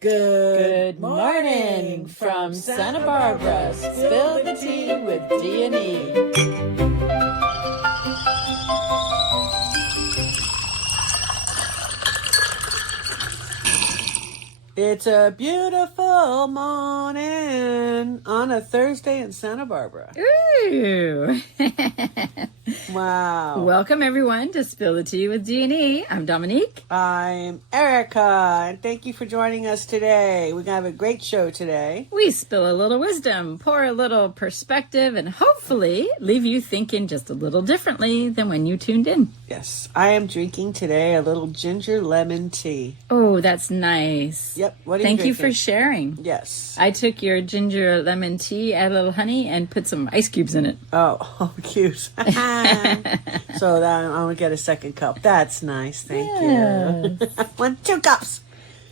Good morning from Santa Barbara. Spill the tea with D&E. It's a beautiful morning on a Thursday in Santa Barbara. Ooh. Wow. Welcome, everyone, to Spill the Tea with D&E. I'm Dominique. I'm Erica, and thank you for joining us today. We're going to have a great show today. We spill a little wisdom, pour a little perspective, and hopefully leave you thinking just a little differently than when you tuned in. Yes, I am drinking today a little ginger lemon tea. Oh, that's nice. Yep. What are you Thank drinking? you for sharing. Yes. I took your ginger lemon tea, add a little honey, and put some ice cubes in it. Oh, cute. So that I'm going to get a second cup. That's nice. Thank you. 2 cups.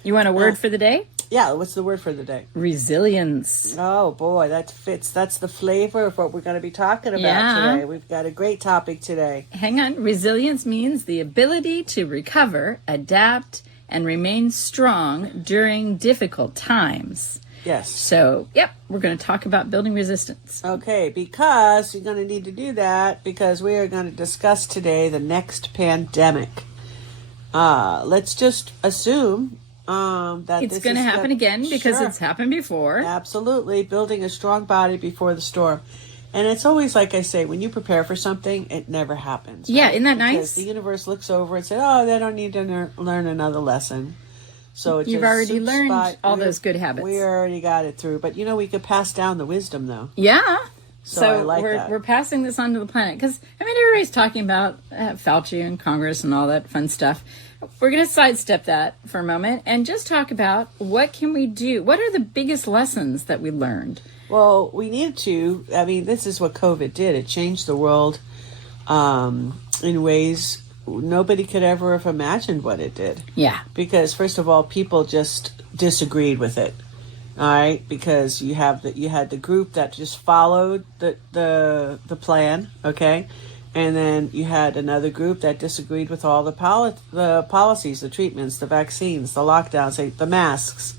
You want a word for the day? Yeah, what's the word for the day? Resilience. Oh, boy, that fits. That's the flavor of what we're going to be talking about today. We've got a great topic today. Hang on. Resilience means the ability to recover, adapt, and remain strong during difficult times. Yes. So, we're going to talk about building resistance. Okay, because you're going to need to do that because we are going to discuss today the next pandemic. Let's just assume that It's going to happen again because it's happened before. Absolutely. Building a strong body before the storm. And it's always like I say, when you prepare for something, it never happens. Yeah, right? isn't that because nice? The universe looks over and says, oh, they don't need to learn another lesson. So it's You've already learned all those good habits. We already got it through. But, we could pass down the wisdom, though. Yeah. So I like that. We're passing this on to the planet. Because, everybody's talking about Fauci and Congress and all that fun stuff. We're going to sidestep that for a moment and just talk about what can we do? What are the biggest lessons that we learned? Well, we need to. This is what COVID did. It changed the world in ways nobody could ever have imagined what it did. Yeah. Because, first of all, people just disagreed with it. All right, because you had the group that just followed the plan, okay, and then you had another group that disagreed with all the policies, the treatments, the vaccines, the lockdowns, the masks.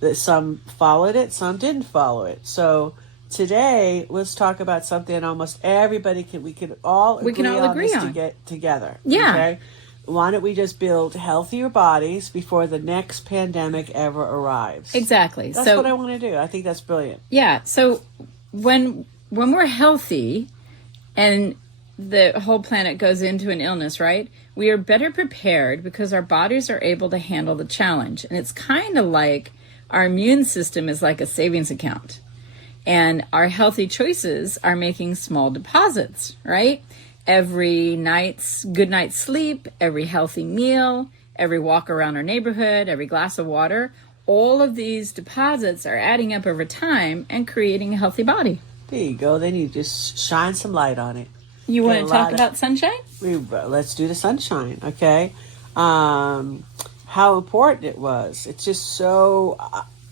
That some followed it, some didn't follow it. So today, let's talk about something almost everybody we can all agree on to get together. Yeah. Okay? Why don't we just build healthier bodies before the next pandemic ever arrives? Exactly. That's what I want to do. I think that's brilliant. Yeah. So when we're healthy and the whole planet goes into an illness, right? We are better prepared because our bodies are able to handle the challenge. And it's kind of like our immune system is like a savings account. And our healthy choices are making small deposits, right? Every good night's sleep, every healthy meal, every walk around our neighborhood, every glass of water, all of these deposits are adding up over time and creating a healthy body. There you go. Then you just shine some light on it. You want to talk about sunshine? Let's do the sunshine, okay? How important it was. It's just so...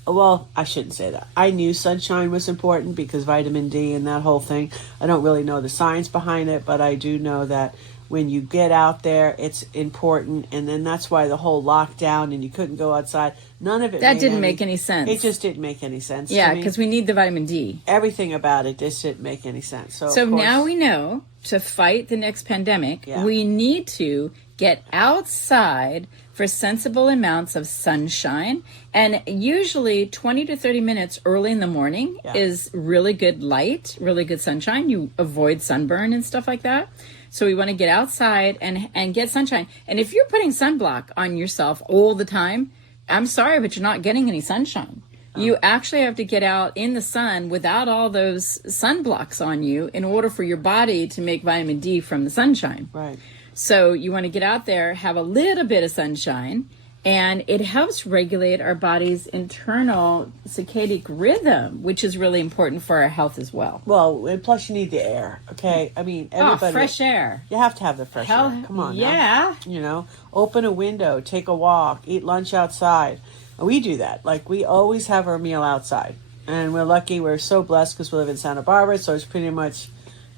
well, I shouldn't say that. I knew sunshine was important because vitamin D and that whole thing. I don't really know the science behind it, but I do know that when you get out there, it's important. And then that's why the whole lockdown and you couldn't go outside, none of it didn't make any sense. It just didn't make any sense. Yeah, because we need the vitamin D. Everything about it just didn't make any sense. So now we know to fight the next pandemic, we need to get outside for sensible amounts of sunshine. And usually 20 to 30 minutes early in the morning is really good light, really good sunshine. You avoid sunburn and stuff like that. So we want to get outside and get sunshine. And if you're putting sunblock on yourself all the time, I'm sorry, but you're not getting any sunshine. You actually have to get out in the sun without all those sunblocks on you in order for your body to make vitamin D from the sunshine. Right. So you want to get out there, have a little bit of sunshine, and it helps regulate our body's internal circadian rhythm, which is really important for our health as well. Well, and plus you need the air, okay? Everybody... fresh air. You have to have the fresh air. Come on yeah. now. Open a window, take a walk, eat lunch outside. We do that. Like, we always have our meal outside. And we're lucky. We're so blessed because we live in Santa Barbara, so it's pretty much...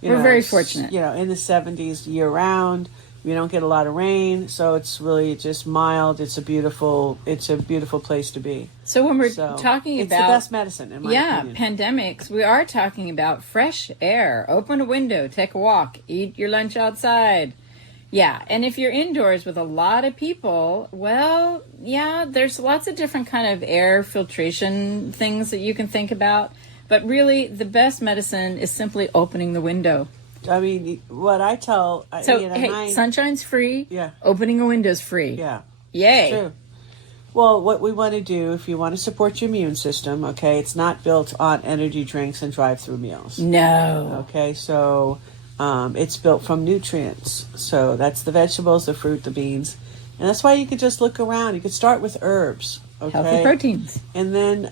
We're very fortunate. In the 70s year round. We don't get a lot of rain, so it's really just mild. It's a beautiful place to be. So when we're talking it's about the best medicine, in my opinion. Pandemics, we are talking about fresh air. Open a window, take a walk, eat your lunch outside. Yeah, and if you're indoors with a lot of people, well, yeah, there's lots of different kind of air filtration things that you can think about. But really, the best medicine is simply opening the window. I mean, what I tell... sunshine's free. Yeah. Opening a window's free. Yeah. Yay. It's true. Well, what we want to do, if you want to support your immune system, okay, it's not built on energy drinks and drive-through meals. No. Okay, so it's built from nutrients. So that's the vegetables, the fruit, the beans. And that's why you could just look around. You could start with herbs. Okay? Healthy proteins. And then,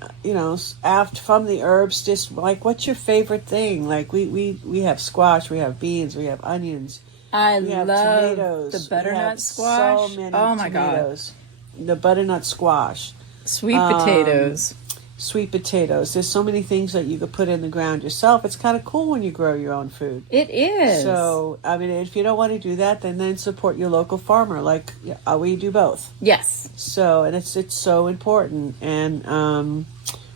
after from the herbs, just like, what's your favorite thing? Like, we have squash, we have beans, we have onions. I we have love tomatoes. the butternut squash. So many oh my tomatoes. God. The butternut squash. Sweet potatoes. Sweet potatoes. There's so many things that you could put in the ground yourself. It's kind of cool when you grow your own food. It is. So, I mean, if you don't want to do that, then support your local farmer. Like, we do both. Yes. So, and it's so important. And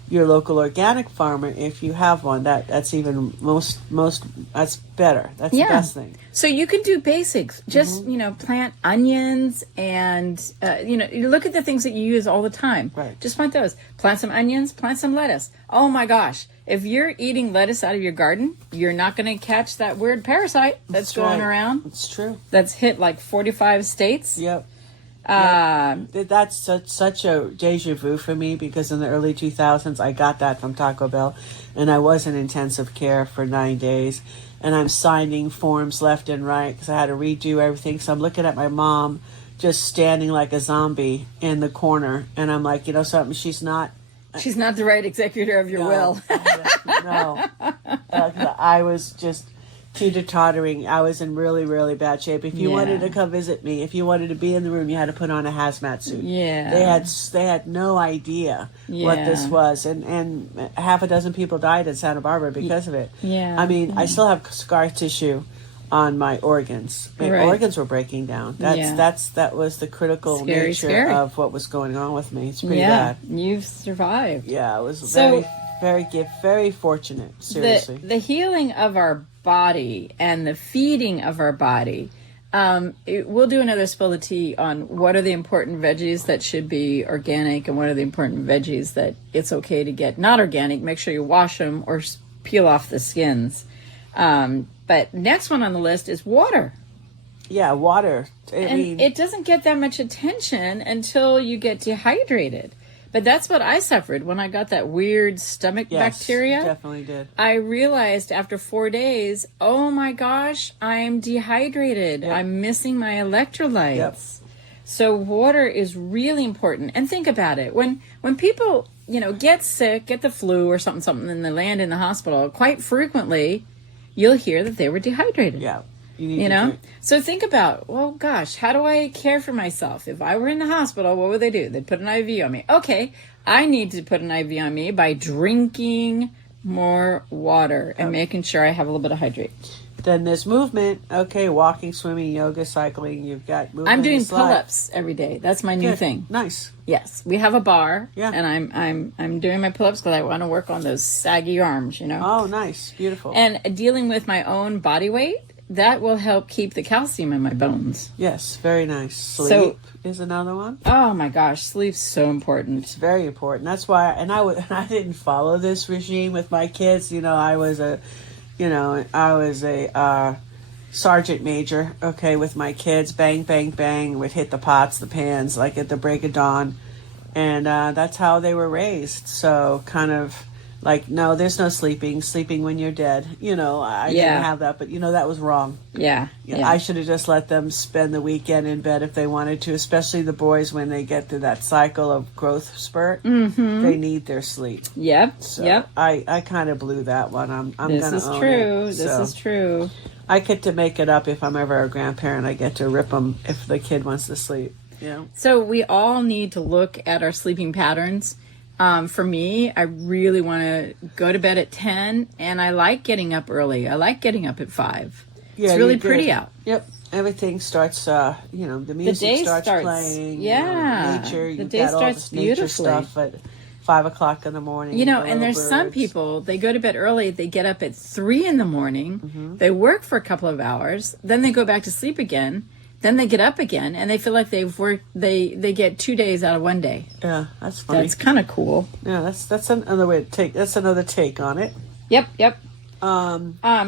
your local organic farmer, if you have one, that's even most that's better. That's the best thing. So you can do basics. Just plant onions and you look at the things that you use all the time. Right. Just plant those. Plant some onions. Plant some lettuce. Oh my gosh! If you're eating lettuce out of your garden, you're not going to catch that weird parasite that's going around. It's true. That's hit like 45 states. Yep. That's such a deja vu for me, because in the early 2000s I got that from Taco Bell, and I was in intensive care for 9 days, and I'm signing forms left and right because I had to redo everything. So I'm looking at my mom just standing like a zombie in the corner, and I'm like, something, she's not the right executor of your will. No, I was just teeter-tottering. I was in really, really bad shape. If you wanted to come visit me, if you wanted to be in the room, you had to put on a hazmat suit. Yeah. They had no idea what this was. And half a dozen people died in Santa Barbara because of it. Yeah. I mean, I still have scar tissue on my organs. My organs were breaking down. That was the critical nature of what was going on with me. It's pretty bad. You've survived. Yeah, I was very fortunate. Seriously. The healing of our body and the feeding of our body. We'll do another spill the tea on what are the important veggies that should be organic and what are the important veggies that it's okay to get not organic. Make sure you wash them or peel off the skins. But next one on the list is water. Yeah, water. It doesn't get that much attention until you get dehydrated. But that's what I suffered when I got that weird stomach bacteria. Definitely did. I realized after 4 days, oh my gosh, I'm dehydrated. Yep. I'm missing my electrolytes. Yep. So water is really important. And think about it. When people, get sick, get the flu or something, and they land in the hospital, quite frequently, you'll hear that they were dehydrated. Yeah. So think about, well, gosh, how do I care for myself? If I were in the hospital, what would they do? They'd put an IV on me. Okay, I need to put an IV on me by drinking more water and making sure I have a little bit of hydrate. Then there's movement. Okay, walking, swimming, yoga, cycling. You've got movement. I'm doing pull-ups every day. That's my new thing. Nice. Yes, we have a bar. Yeah. And I'm doing my pull-ups because I want to work on those saggy arms. Oh, nice, beautiful. And dealing with my own body weight. That will help keep the calcium in my bones. Yes, very nice. Sleep is another one. Oh my gosh, sleep's so important. It's very important. That's why, I didn't follow this regime with my kids. I was a sergeant major. Okay, with my kids, bang, bang, bang, would hit the pots, the pans, like at the break of dawn, and that's how they were raised. So kind of. Like, no, there's no sleeping when you're dead. I didn't have that, but that was wrong. Yeah. I should have just let them spend the weekend in bed if they wanted to, especially the boys when they get through that cycle of growth spurt. Mm-hmm. They need their sleep. Yep. So I kind of blew that one. I'm going to own it. This is true. I get to make it up if I'm ever a grandparent. I get to rip them if the kid wants to sleep. So we all need to look at our sleeping patterns. For me, I really want to go to bed at 10, and I like getting up early. I like getting up at 5. Yeah, it's really pretty out. Yep. everything starts, the music day starts starts- playing. yeah. Nature. The You've day got all starts this nature beautifully. stuff at 5:00 in the morning. You know, the and little there's some birds. people, they go to bed early, they get up at 3 in the morning, they work for a couple of hours, then they go back to sleep again, then they get up again, and they feel like they've worked, they get 2 days out of one day. Yeah, that's funny. That's kind of cool. Yeah, that's another way to take. That's another take on it. Yep.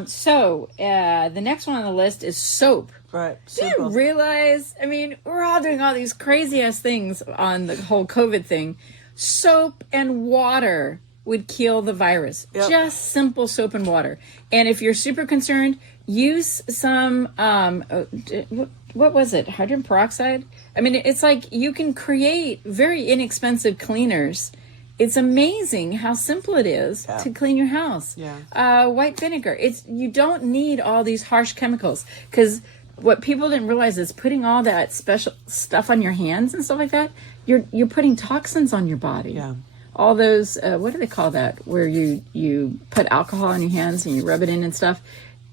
So the next one on the list is soap. Right. Do you realize, I mean, we're all doing all these crazy ass things on the whole COVID thing. Soap and water would kill the virus. Yep. Just simple soap and water. And if you're super concerned, use some, what was it? Hydrogen peroxide? I mean, it's like you can create very inexpensive cleaners. It's amazing how simple it is to clean your house. Yeah. White vinegar. You don't need all these harsh chemicals, because what people didn't realize is putting all that special stuff on your hands and stuff like that, you're putting toxins on your body. Yeah. All those, what do they call that? Where you put alcohol on your hands and you rub it in and stuff.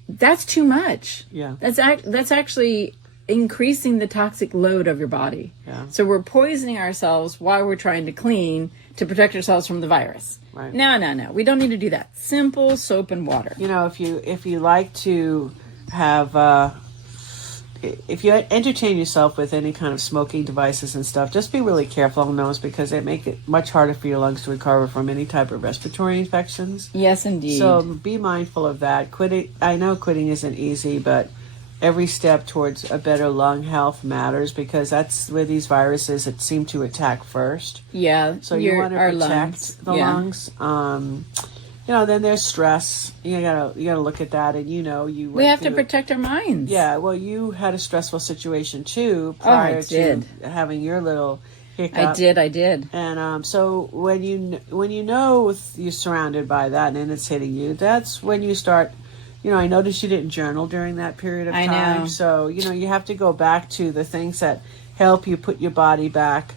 That's too much. Yeah. That's actually increasing the toxic load of your body. Yeah. So we're poisoning ourselves while we're trying to clean to protect ourselves from the virus. Right. No. We don't need to do that. Simple soap and water. You know, if you like to have, if you entertain yourself with any kind of smoking devices and stuff, just be really careful on those, because they make it much harder for your lungs to recover from any type of respiratory infections. Yes, indeed. So be mindful of that. Quitting, I know quitting isn't easy, but every step towards a better lung health matters, because that's where these viruses that seem to attack first. Yeah. So you want to our protect lungs. the lungs. Then there's stress. You gotta look at that, and We have to protect our minds. Yeah, well, you had a stressful situation too prior to having your little hiccup. I did. And so when you know you're surrounded by that and it's hitting you, that's when you start. I noticed you didn't journal during that period of time. I know. So you have to go back to the things that help you put your body back,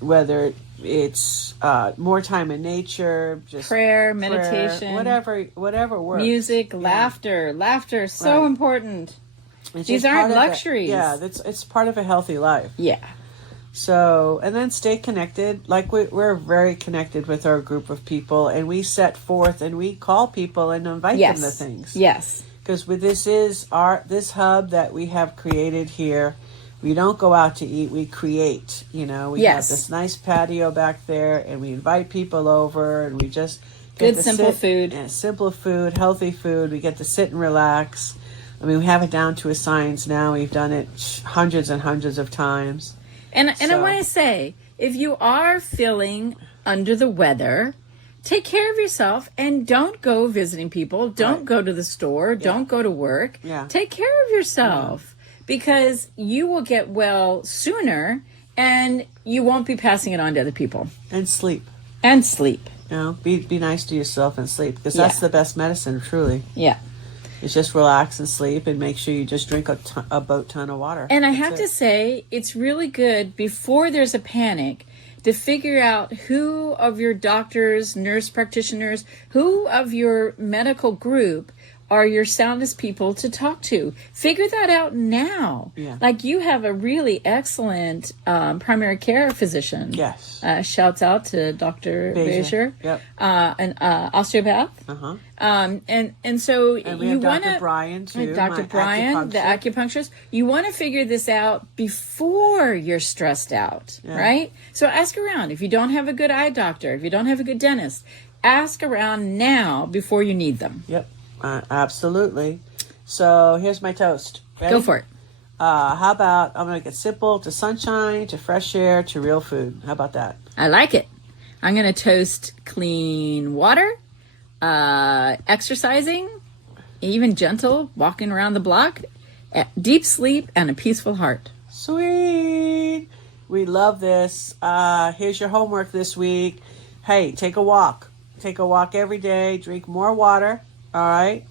whether it's more time in nature, just prayer, meditation, whatever works. Music, laughter, so important. These aren't luxuries. It's part of a healthy life. Yeah. So, and then stay connected. Like we're very connected with our group of people, and we set forth and we call people and invite them to things. Yes. Because this is this hub that we have created here. We don't go out to eat, we create. We have this nice patio back there, and we invite people over, and we just get simple food. And simple food, healthy food. We get to sit and relax. I mean, we have it down to a science now. We've done it hundreds and hundreds of times. And I want to say, if you are feeling under the weather, take care of yourself and don't go visiting people. Don't go to the store. Don't go to work. Yeah. Take care of yourself. Because you will get well sooner, and you won't be passing it on to other people. And sleep. Be nice to yourself and sleep, because that's the best medicine, truly. Yeah. It's just relax and sleep, and make sure you just drink a boat ton of water. And I have to say, it's really good before there's a panic to figure out who of your doctors, nurse practitioners, who of your medical group are your soundest people to talk to. Figure that out now. Yeah. Like, you have a really excellent primary care physician. Yes. Shouts out to Dr. Bezier. Yep. An osteopath. Uh-huh. And so and we you have want Dr. Brian, too. Dr. Brian, the acupuncturist. You want to figure this out before you're stressed out, right? So ask around. If you don't have a good eye doctor, if you don't have a good dentist, ask around now before you need them. Yep. Absolutely. So here's my toast. Ready? Go for it. How about, I'm going to get simple, to sunshine, to fresh air, to real food. How about that? I like it. I'm going to toast clean water, exercising, even gentle, walking around the block, deep sleep, and a peaceful heart. Sweet. We love this. Here's your homework this week. Hey, take a walk. Take a walk every day. Drink more water. All right.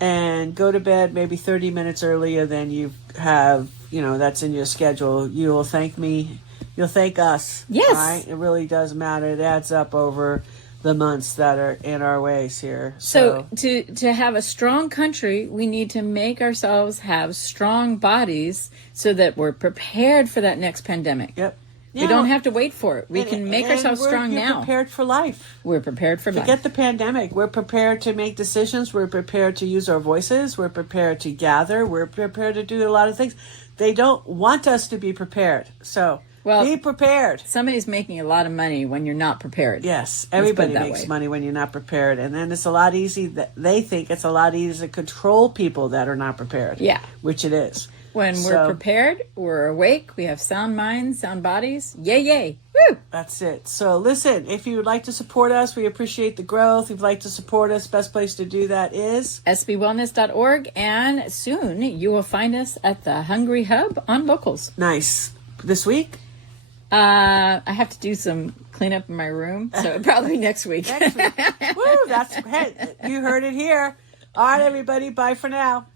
And go to bed maybe 30 minutes earlier than you have, that's in your schedule. You will thank me. You'll thank us. Yes. All right. It really does matter. It adds up over the months that are in our ways here. So to have a strong country, we need to make ourselves have strong bodies so that we're prepared for that next pandemic. Yep. We don't have to wait for it. We can make ourselves strong now. We're prepared for life. We're prepared for life. Forget the pandemic. We're prepared to make decisions. We're prepared to use our voices. We're prepared to gather. We're prepared to do a lot of things. They don't want us to be prepared. So be prepared. Somebody's making a lot of money when you're not prepared. Yes, everybody makes money when you're not prepared. And then it's a lot easier. They think it's a lot easier to control people that are not prepared. Yeah. Which it is. When we're prepared, we're awake, we have sound minds, sound bodies. Yay, yay. Woo! That's it. So listen, if you would like to support us, we appreciate the growth. If you'd like to support us, best place to do that is sbwellness.org. And soon you will find us at the Hungry Hub on Locals. Nice. This week? I have to do some cleanup in my room, so probably next week. Next week. Woo! Hey, you heard it here. All right, everybody. Bye for now.